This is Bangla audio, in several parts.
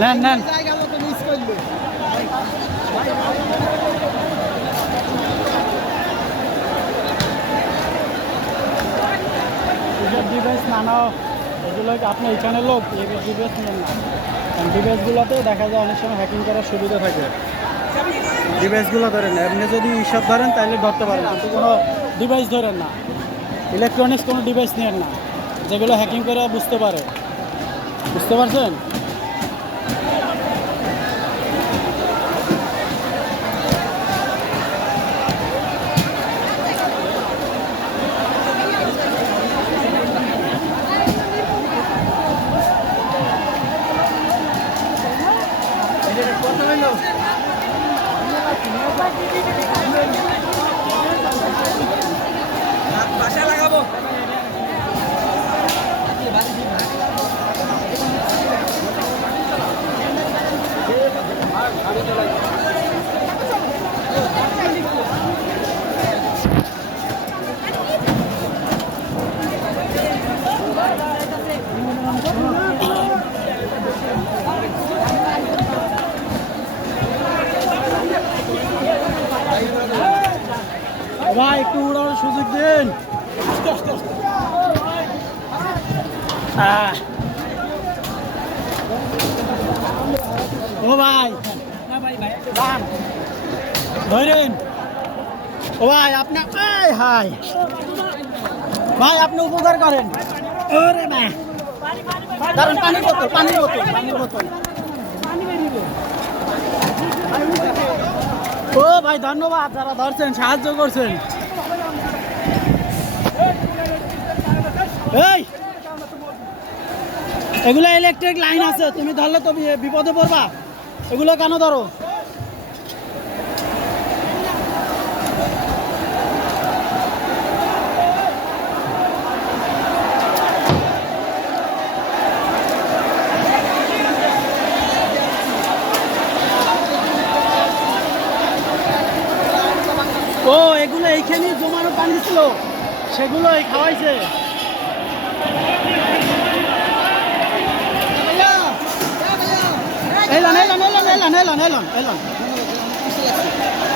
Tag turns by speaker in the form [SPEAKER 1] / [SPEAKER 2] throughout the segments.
[SPEAKER 1] নেন নেন। এসব ডিভাইস এগুলো আপনি এখানে লোক? এই ডিভাইস নেন না। কারণ ডিভাইসগুলোতে দেখা যায় অনেক সময় হ্যাকিং করার সুবিধা থাকে। ডিভাইসগুলো ধরেন না এমনি যদি এইসব ধরেন তাহলে ধরতে পারেন। কিন্তু কোনো ডিভাইস ধরেন না। ইলেকট্রনিক্স কোনো ডিভাইস নেন না। যেগুলো হ্যাকিং করে বুঝতে পারে। বুঝতে পারছেন? ভাই একটু উড়ানোর সুযোগ দিন আহ। ও ভাই। ধরেন ও ভাই, আপনি এই, হাই। ভাই, আপনি উপকার করেন। ওরে না কারণ পানির বোতল পানির বোতল পানির বোতল। ও ভাই, ধন্যবাদ, যারা ধরছেন, সাহায্য করছেন। এই। এগুলো ইলেকট্রিক লাইন আছে, তুমি ধরলে তো বিপদে পড়বা। এগুলো কেন ধরো? ও এগুলো এইখানেই জমানো পানি ছিল। সেগুলো খাওয়াইছে এলন এলন এলন এলন এলন।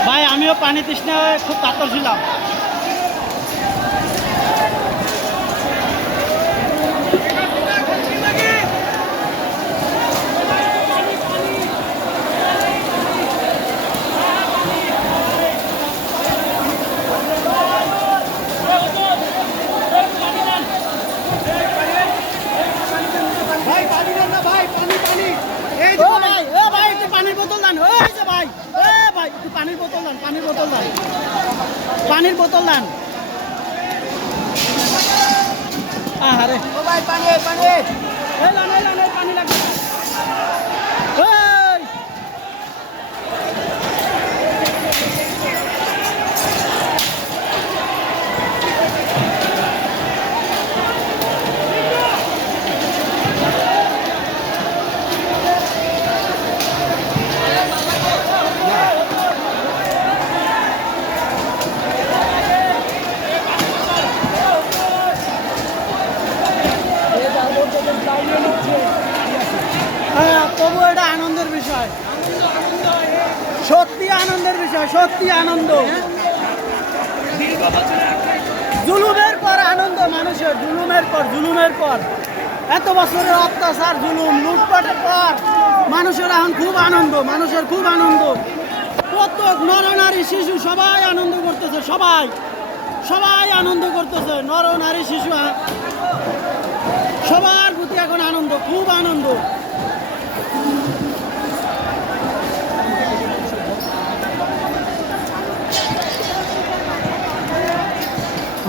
[SPEAKER 1] ভাই, আমিও পানি তৃষ্ণায় খুব কাতর ছিলাম।
[SPEAKER 2] ভাই, পানি না, ভাই, পানি পানি। এই
[SPEAKER 1] ভাই পানির বোতল দান। ওই যে ভাই এ ভাই একটু পানির বোতল দান পানির বোতল দান। পানির বোতল দান। আহারে।
[SPEAKER 2] ও ভাই পানি পানি
[SPEAKER 1] এই। এলন এই পানি লাগবে। এটা আনন্দের বিষয়। সত্যি আনন্দের বিষয়, সত্যি আনন্দ। জুলুমের পর আনন্দ মানুষের, জুলুমের পর জুলুমের পর। এত বছরের অত্যাচার, জুলুম, লুটপাটের পর মানুষের এখন খুব আনন্দ, মানুষের খুব আনন্দ। প্রত্যেক নরনারী শিশু সবাই আনন্দ করতেছে, সবাই। সবাই আনন্দ করতেছে নর নারী শিশু আ- সবার প্রতি এখন আনন্দ, খুব আনন্দ।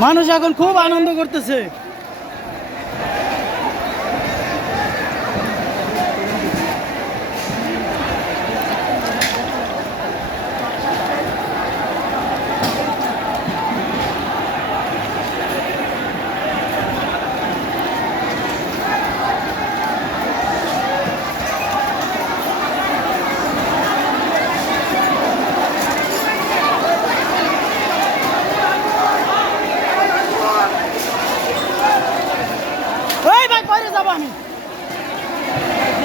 [SPEAKER 1] মানুষ এখন খুব আনন্দ করতেছে।